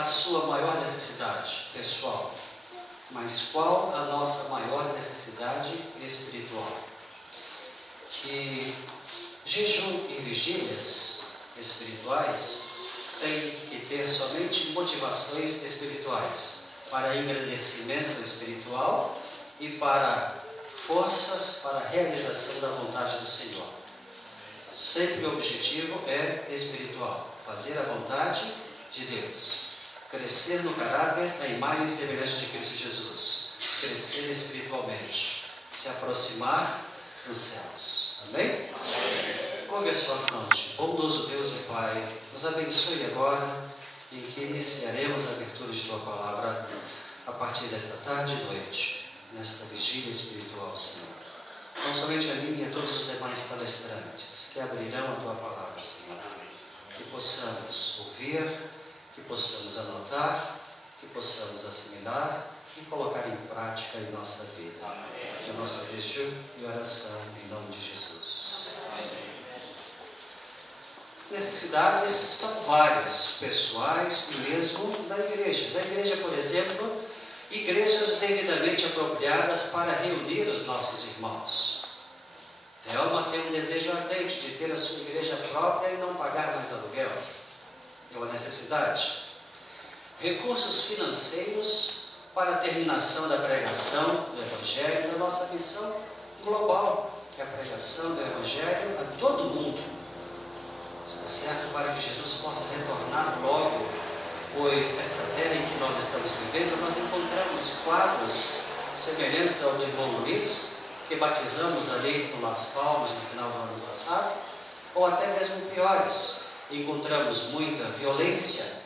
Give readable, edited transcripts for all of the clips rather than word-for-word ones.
a sua maior necessidade pessoal? Mas qual a nossa maior necessidade espiritual? Que jejum e vigílias espirituais têm que ter somente motivações espirituais para engrandecimento espiritual e para forças para a realização da vontade do Senhor. Sempre o objetivo é espiritual, fazer a vontade de Deus, crescer no caráter, na imagem e semelhança de Cristo Jesus, crescer espiritualmente, se aproximar dos céus. Amém? Amém. Curve a sua fronte. Bondoso Deus e Pai, nos abençoe agora em que iniciaremos a abertura de Tua Palavra a partir desta tarde e noite, nesta vigília espiritual, Senhor. Não somente a mim e a todos os demais palestrantes que abrirão a Tua Palavra, Senhor. Que possamos ouvir, que possamos anotar, que possamos assimilar e colocar em prática em nossa vida. É o nosso desejo e oração em nome de Jesus. Necessidades são várias, pessoais e mesmo da igreja. Da igreja, por exemplo, igrejas devidamente apropriadas para reunir os nossos irmãos. Thelma tem um desejo ardente de ter a sua igreja própria e não pagar mais aluguel. É uma necessidade. Recursos financeiros para a terminação da pregação do Evangelho, da nossa missão global, que é a pregação do Evangelho a todo mundo. Está certo? Para que Jesus possa retornar logo, pois esta terra em que nós estamos vivendo, nós encontramos quadros semelhantes ao do irmão Luiz, que batizamos ali no Las Palmas no final do ano passado, ou até mesmo piores. Encontramos muita violência,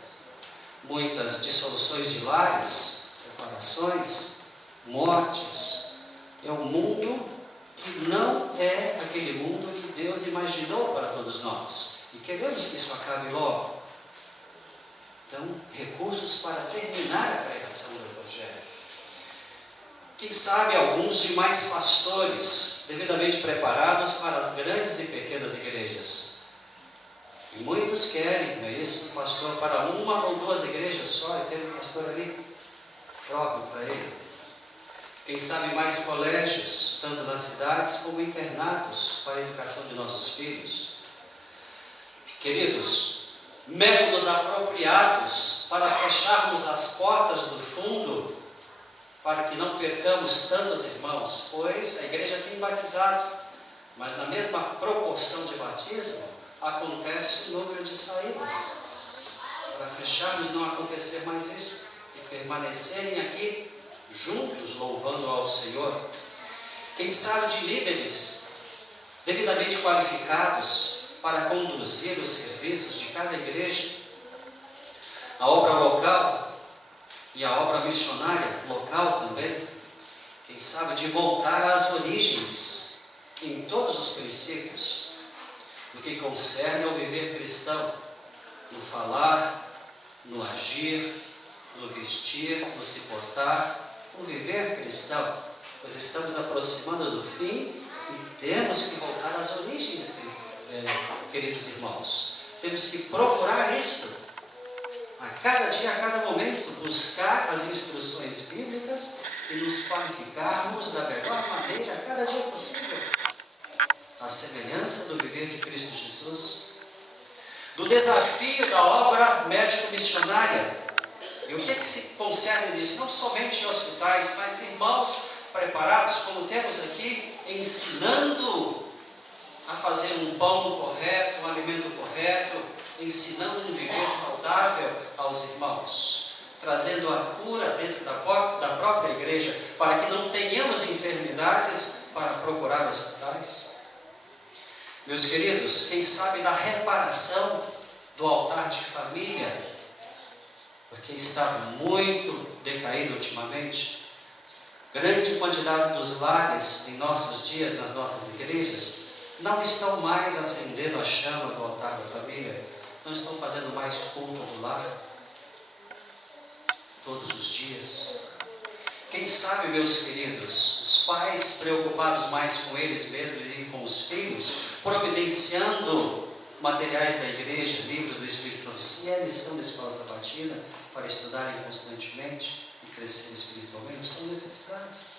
muitas dissoluções de lares, separações, mortes. É um mundo que não é aquele mundo que Deus imaginou para todos nós. E queremos que isso acabe logo. Então, recursos para terminar a pregação do Evangelho. Quem sabe alguns de mais pastores devidamente preparados para as grandes e pequenas igrejas. E muitos querem, não é isso? Um pastor para uma ou duas igrejas só e ter um pastor ali próprio para ele. Quem sabe mais colégios, tanto nas cidades como internatos para a educação de nossos filhos. Queridos, métodos apropriados para fecharmos as portas do fundo, para que não percamos tantos irmãos, pois a igreja tem batizado, mas na mesma proporção de batismo, acontece o número de saídas. Para fecharmos não acontecer mais isso, e permanecerem aqui juntos, louvando ao Senhor. Quem sabe de líderes devidamente qualificados para conduzir os serviços de cada igreja, a obra local e a obra missionária local também. Quem sabe de voltar às origens em todos os princípios, no que concerne ao viver cristão, no falar, no agir, no vestir, no se portar, no viver cristão, pois estamos aproximando do fim e temos que voltar às origens, queridos irmãos. Temos que procurar isto, a cada dia, a cada momento, buscar as instruções bíblicas e nos qualificarmos da melhor maneira a cada dia possível. A semelhança do viver de Cristo Jesus, do desafio da obra médico-missionária. E o que é que se concerne nisso? Não somente em hospitais, mas irmãos preparados, como temos aqui, ensinando a fazer um pão correto, um alimento correto, ensinando um viver saudável aos irmãos, trazendo a cura dentro da própria igreja, para que não tenhamos enfermidades para procurar hospitais. Meus queridos, quem sabe da reparação do altar de família, porque está muito decaído ultimamente. Grande quantidade dos lares em nossos dias, nas nossas igrejas, não estão mais acendendo a chama do altar da família, não estão fazendo mais culto do lar, todos os dias. Quem sabe, meus queridos, os pais preocupados mais com eles mesmos e com os filhos, providenciando materiais da igreja, livros do Espírito de Profecia, é a missão da Escola Sabatina para estudarem constantemente e crescerem espiritualmente, são necessidades.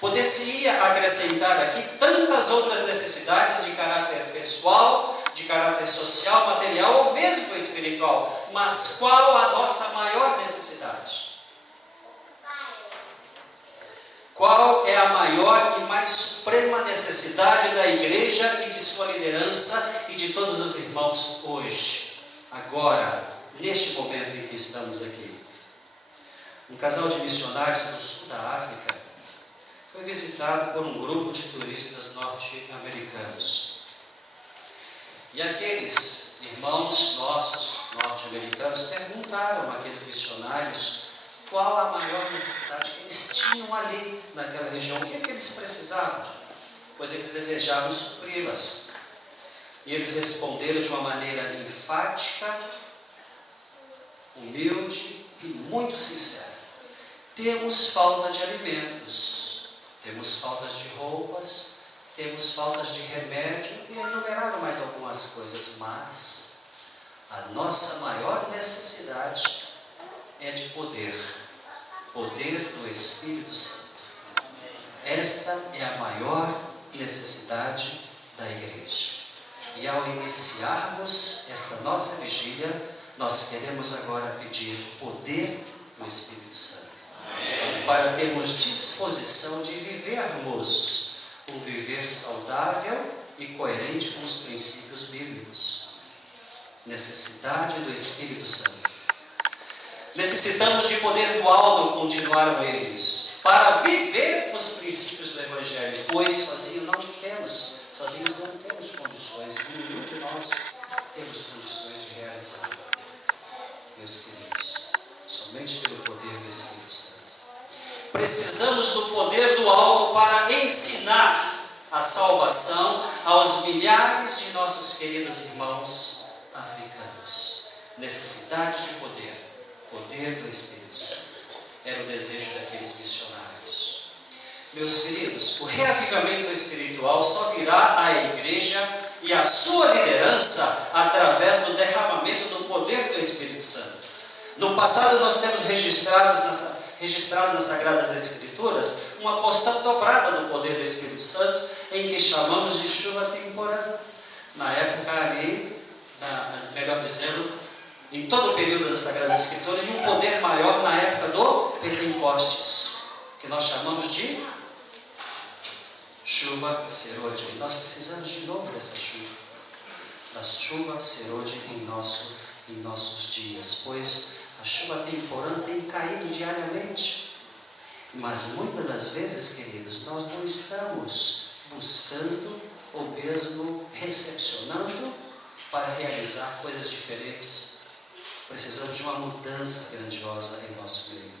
Poder-se-ia acrescentar aqui tantas outras necessidades de caráter pessoal, de caráter social, material ou mesmo espiritual, mas qual a nossa maior necessidade? Qual é a maior e mais suprema necessidade da igreja e de sua liderança e de todos os irmãos hoje, agora, neste momento em que estamos aqui? Um casal de missionários do sul da África foi visitado por um grupo de turistas norte-americanos. E aqueles irmãos nossos norte-americanos perguntaram àqueles missionários qual a maior necessidade que eles tinham ali naquela região, o que é que eles precisavam, pois eles desejavam supri-las. E eles responderam de uma maneira enfática, humilde e muito sincera: temos falta de alimentos, temos faltas de roupas, temos faltas de remédio, e enumeraram mais algumas coisas, mas a nossa maior necessidade é de poder do Espírito Santo. Esta é a maior necessidade da igreja. E ao iniciarmos esta nossa vigília, nós queremos agora pedir poder do Espírito Santo. Amém. Para termos disposição de vivermos um viver saudável e coerente com os princípios bíblicos. Necessidade do Espírito Santo. Necessitamos de poder do alto, continuaram eles, para viver os princípios do Evangelho, pois sozinhos não temos condições, nenhum de nós temos condições de realizar. Meus queridos, somente pelo poder do Espírito Santo. Precisamos do poder do alto para ensinar a salvação aos milhares de nossos queridos irmãos africanos. Necessidade de poder do Espírito Santo. Era o desejo daqueles missionários. Meus queridos, o reavivamento espiritual só virá à igreja e à sua liderança através do derramamento do poder do Espírito Santo. No passado nós temos registrado nas Sagradas Escrituras uma porção dobrada do poder do Espírito Santo, em que chamamos de chuva temporã. Na época ali, melhor dizendo, em todo o período das Sagradas Escrituras, e um poder maior na época do Pentecostes, que nós chamamos de chuva serôdia. E nós precisamos de novo dessa chuva, da chuva serôdia em nossos dias, pois a chuva temporã tem caído diariamente, mas muitas das vezes, queridos, nós não estamos buscando ou mesmo recepcionando para realizar coisas diferentes. Precisamos de uma mudança grandiosa em nosso meio.